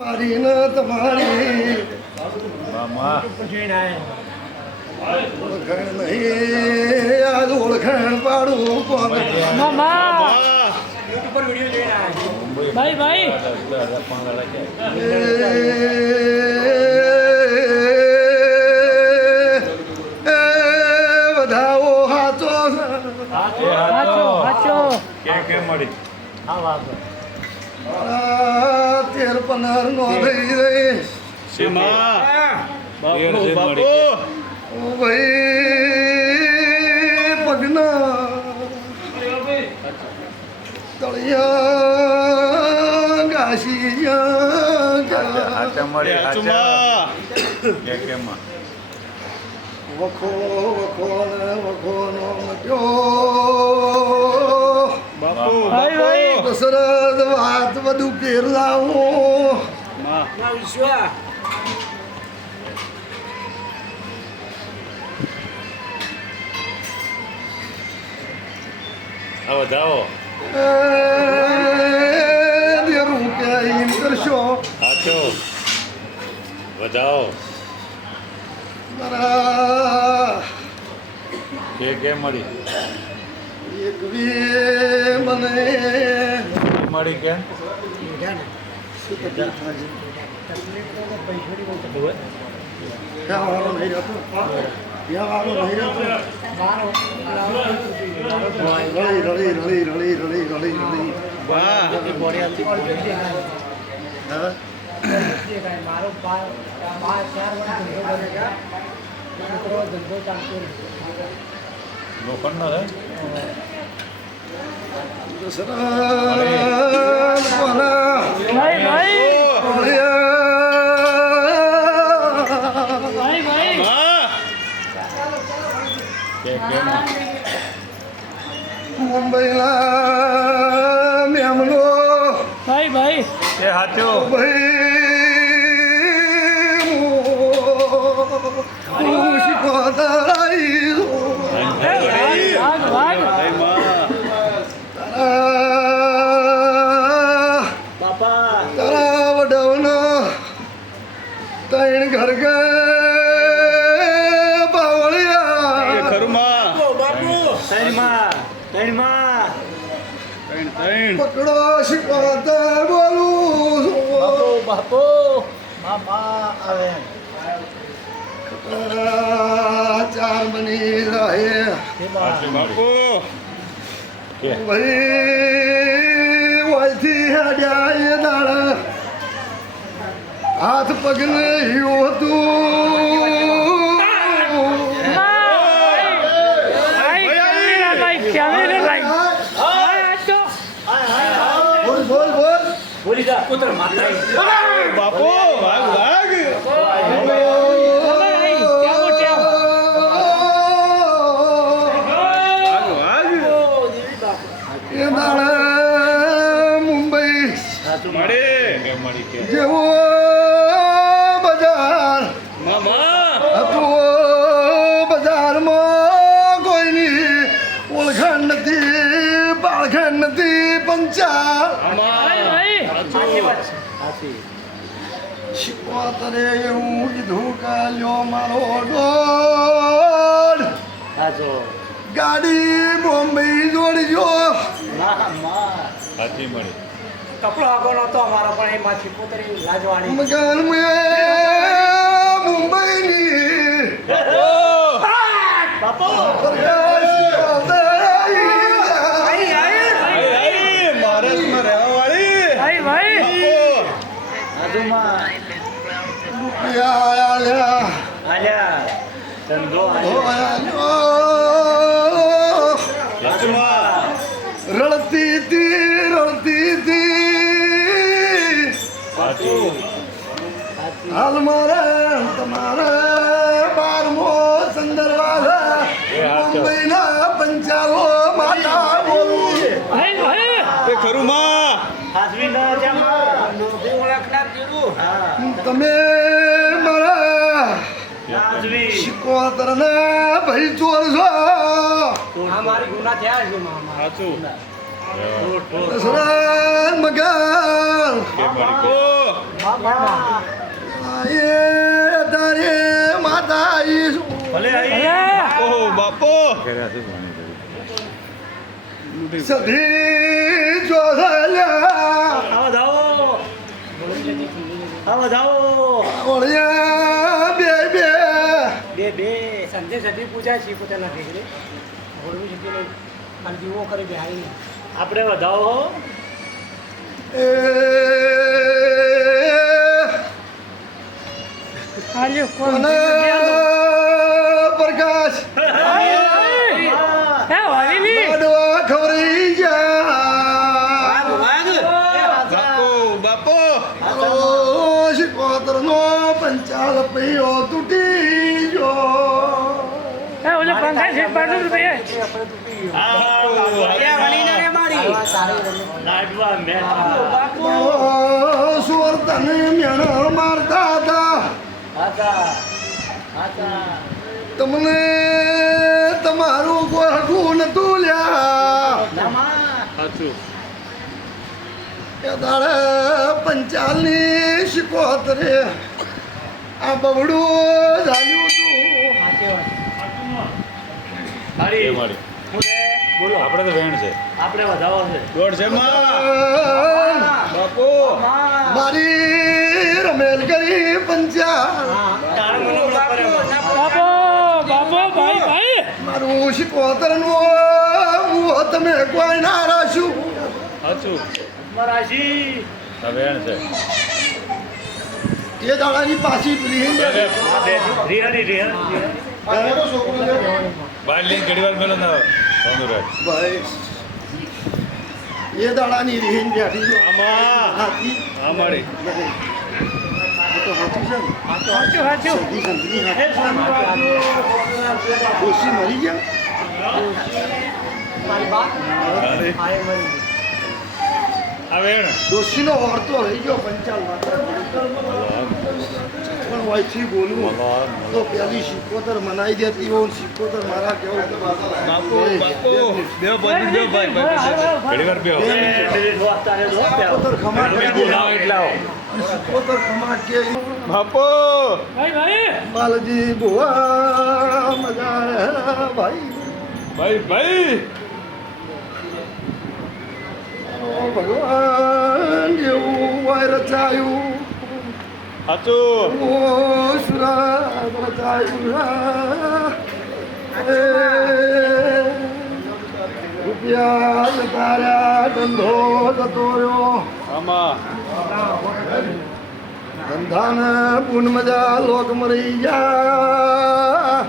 મારી ને તમારી. મામા. ઓળખાણ નહીં આજ ઓળખાણ પાડું મામા. ભાઈ ભાઈ. પાંગળા જાય બધાઓ હાચો હાચો હાચો. કે કે મળી? આ તેર પનાર નો થઈ રહી સીમા બાપુ બાપુ ઓ ભાઈ પગના તળિયા ગાશી હાચા વખો વખો વખો મટ્યો બાપુ. ભાઈ ભાઈ. દશરથ વાત બધું ઘેર લાવો. આવો જાઓ. દેરું કે એમ કરશો. હાચો. વધાવો મારા. કે કે મળી? મળી કે? કહેવાનો નહીં ધંધો કહેવાનો लोखंड मुंबईला मी हमलो भाई भाई ते हातो भाई मुशी कोदाळा તૈણ ઘર ગે બાવળિયા પકડો શીખવાતા બોલું બાપુ મામા આવે. તારા ચાર બની રહે. બાપુ. કે ભાઈ હાથ પગને હિયું. હતું બાપુ વાગ વાગ મુંબઈ જેવો શિકોતરે એવું કીધું કાલ્યો મારો દોડ ગાડી બોમ્બે જોડજો. સાચી મળી. કપડો આગળ નતો અમારો પણ એમાંથી પોતરી લાજવાણી મગર મેં મુંબઈની હાલ મારે તમારે બારમો સંદર્ભ એ મુંબઈના પંચાલો માતા બોલું. ખરું માં. તમે મારા હાજરી શિકોતરના ભાઈ ચોર છો. મારી ગુના થયા છે સાચું દશરથ બાપો સધી જોધલ્યા આવો. જાઓ આવો. જાઓ ઓળ્યા બે બે. બે બે સંજય સતી પૂજા છે પોતાના ઘેરે. હોળવી શકી અને દીવો કરી બેહારી આપણે વધાવો એ પ્રકાશ. જા. બાપો બાપો. શિકોતર નો પંચાલ પૈયો તૂટી ગયો. હે, ઓલો પંખા છે, પાડું તો ભાઈ. લાડવા મેં સુવર્તન મેણ મારતા હતા. તમને તમારું કોઈ હકું નતું લ્યા. પંચાલની શિકોતરે આ બબડું ઝાલ્યું હતું બોલો. આપણે તો વેણ છે. આપણે વધાવો છે. દોઢ છે માં. બાપો. મારી રમેલ કરી પંચાલ બાપો, બાપો, ભાઈ, ભાઈ. મારું શિકોતરનું તમે કોઈ ના રાશું. હાચું મરાશી વેણ છે. એ દાડાની પાછી પેલી રિહારી રિહારી બહાર લઈને ઘડી વાર મેલો ના તંદુરસ્ત ભાઈ એ દાડાની રીહીન બેઠી છો. આમાં. હાથી. આ મારી તો હાથું છે હાચું, હાચું. સધી સંતની ડોશી મરી ગયા? અરે, આ વેણ ડોશીનો ઓરતો રહી ગયો પંચાલ પણ વયથી બોલવું તો પેલી સિક્કોતર મનાઈ દેતી હોય સિક્કોતર મારા કેવું બાપો બાપો. બેહો બાજુ બેહો ભાઈ ભાઈ ઘડી વાર બેહો સિક્કોતર ખમાટ મેં બોલાવો એટલે આવો સિક્કોતર ખમાટ કે બાપો! ભાઈ, ભાઈ. બાલજી બુઆ મજા ભાઈ. ભાઈ ભાઈ ઓ ભગવાન જેવું રચાયું એ રૂપિયા રહ્યા ધંધો જતો રહ્યો ધંધાને પૂન મજા લોક મરી જા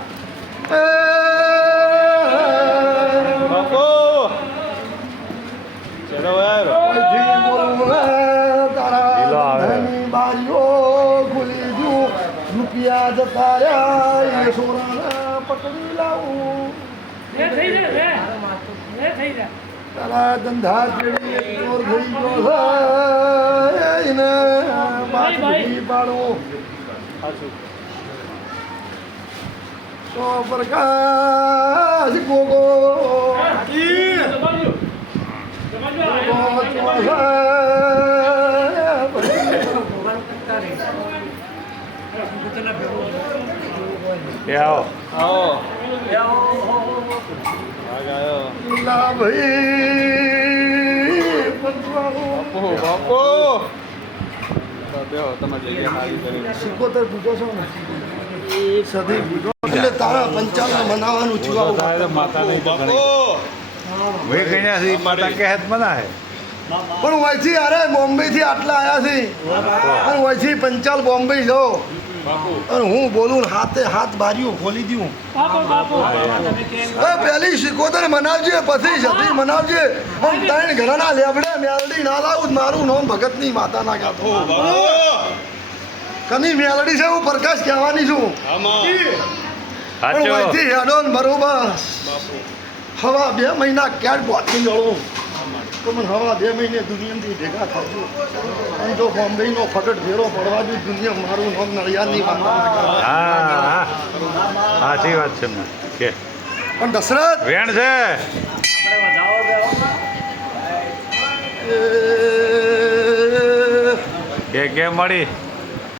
જતા રહ્યા પકડી લાવું. તારા ધંધા ચડી ચોર થઈ ગયો એને બાજરી પાડો. તો પ્રકાશ ગોગો. દબાવજો. એ આવો. આવો આવ્યો બાપો બાપો સિકોતર પૂછો છો ને સધી પૂછો એટલે તારા પંચાવન મનાવવાનું છું આવું. બાપો વે કન્યા થી માતા કે હાથ મના પણ વયથી અરે બોમ્બે થી આટલા આયા છે. પણ વયથી પંચાલ બોમ્બે જો અને હું બોલું હાથે હાથ બાર્યું ખોલી દઉં. બાપો, બાપો. એ પેલી સિકોતર મનાવજે પછી જતી મનાવજે. પણ ત્રણ ઘરના લેબડે મેલડી ના લાવું મારું નામ ભગતની માતા ના ગાતો કની મેલડી છે હું પ્રકાશ કહેવાની છું. હેડોન પણ બરોબર. હવા બે મહિના ક્યાંક પહોંચી જવું તો મને હવા બે મહિને દુનિયાથી ભેગા થજો. અને જો બોમ્બેનો ફટટ ફેરો પડવા જોઈએ દુનિયા મારું નામ નડિયાદની માતા હા સાચી વાત છે કે પણ દશરથ! વેણ છે. કે કેમ મળી?